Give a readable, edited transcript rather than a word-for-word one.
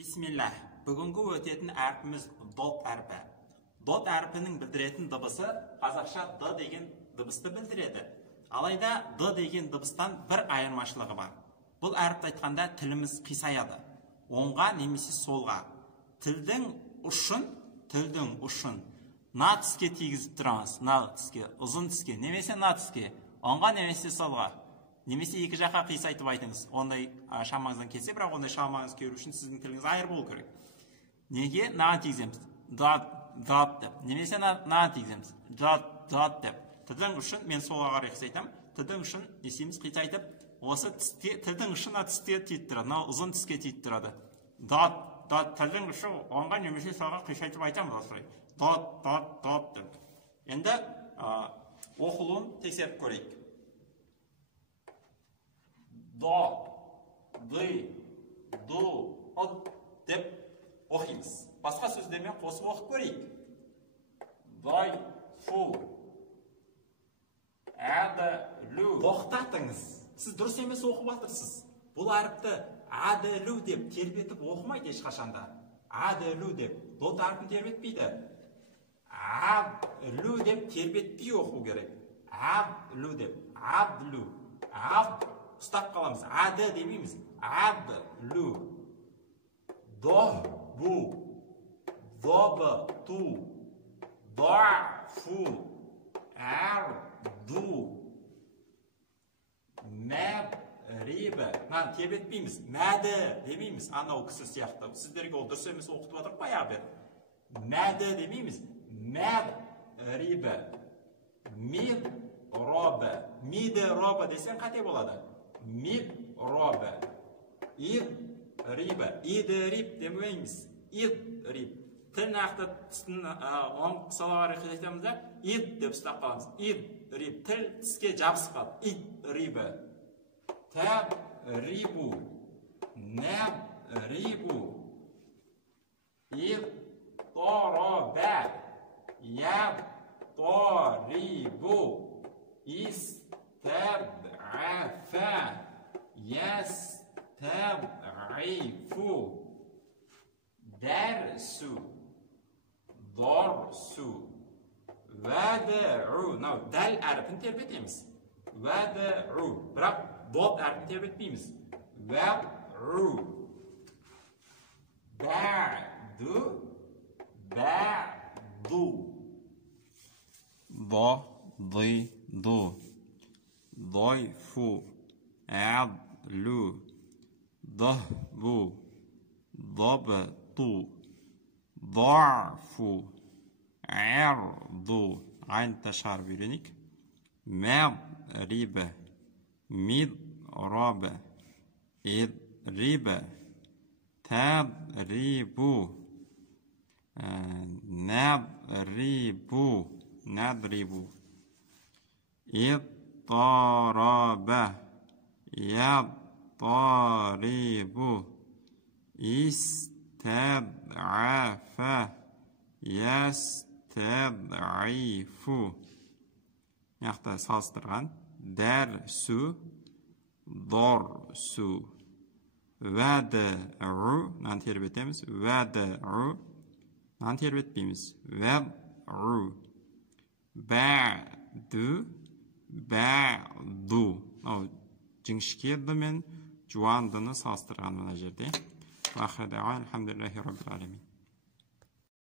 Бисмиллах. Бүгінгі өтетін әрпіміз дот әрпі. Дот әрпінің білдіретін дыбысы қазақша д деген дыбысты білдіреді. Алайда д деген дыбыстан бір айырмашылығы бар. Бұл әріпті айтқанда тіліміз қисаяды. Оңға немесе солға. Тілдің ұшын на тіске тигізіп тұрамыз. На тіске, ұзын тіске, немесе на тіске. Оңға немесе солға. Немесе екі жаққа қисайтып айтыңыз. Ондай шамаңыздан келсе, бірақ ондай шамаңыз көру үшін сіздің тіліңіз айыр болу керек. Неге на тигіземіз? Дат деп. Немесе на тигіземіз. Дат деп. Тілдің ұшын мен солға қарай қисайтам. Тілдің ұшын несеміз қисайтып, осы тілдің ұшына тіске тиіп тұрады. Ұзын тіске тиіп тұрады. Дат тілдің ұшы оңға немесе солға қисайтып айтамыз осылай. Дат деп. Енді оқылуын тексеріп көрейік. Do, ды, ду, от деп оқимыз. Басқа сөздермен қосып оқып көрейік. Дай, фу, әді, лу. Тоқтатыңыз. Сіз дұрыс емес оқып жатырсыз. Бұл әріпті әді, лу деп тербетіп оқымайды ешқашанда. Әді, лу деп. Дот әріпін тербетпейді. Әд, лу деп тербетпей оқу керек. Әд, лу деп. Әд, лу. Әд, ұстап қаламыз. Әді демейміз. Әд, лу. До, бу. Добы, ту. Доа, фу. Әр, ду. Мәд, рибі. Тербетпейміз. Мәді демейміз. Анау кісі сияқты. Сіздерге ол дұрыс емес оқытып отырып баяғы бер. Мәді демейміз. Мәд, рибі. Мид, робі. Миді, робі десен қате болады. Мид, робі. Ид, рибі. Иді, риб демейміз. Ид, риб. Тіл нақты тістің оң салаға қисайтамыз да, ид деп ұстап қаламыз. Ид, риб. Тіл тіске жабысып қалды. Ид, рибі. Тәб, рибу. Нәб, рибу. Ид, торобә. Яб, торибу. Истәбәфә. Ястәбғифу. Дәрсу. Дорсу. Вәдіу. Дәл әріпін тербетеміз. Вәдіу. Бірақ дот әріпін тербетпейміз. Вәдіу. Бәду. Бәду. До, ды, ду. Дойфу. Әдлу. Дохбу. Добту. Дорфу. Әрду. Айнта шығарып үйренейік. Мәд, рибі. Мид, робі. Ид, рибі. Тәд, рибу. Нәд, рибу. Нәд, рибу. Ид, торабі. Яд, торибу. Истәдәфә. Ястәдғифу. Яқта салыстырған. Дәрсу. Дорсу. Вәдіу. Нан тербетеміз. Вәдіу. Нан тербетпейміз. Вәдіу. Бәду. Бәду. Жіңішке ды мен жуандыны салыстырған мына жерде. Алхамдулиллахи раббил алемин.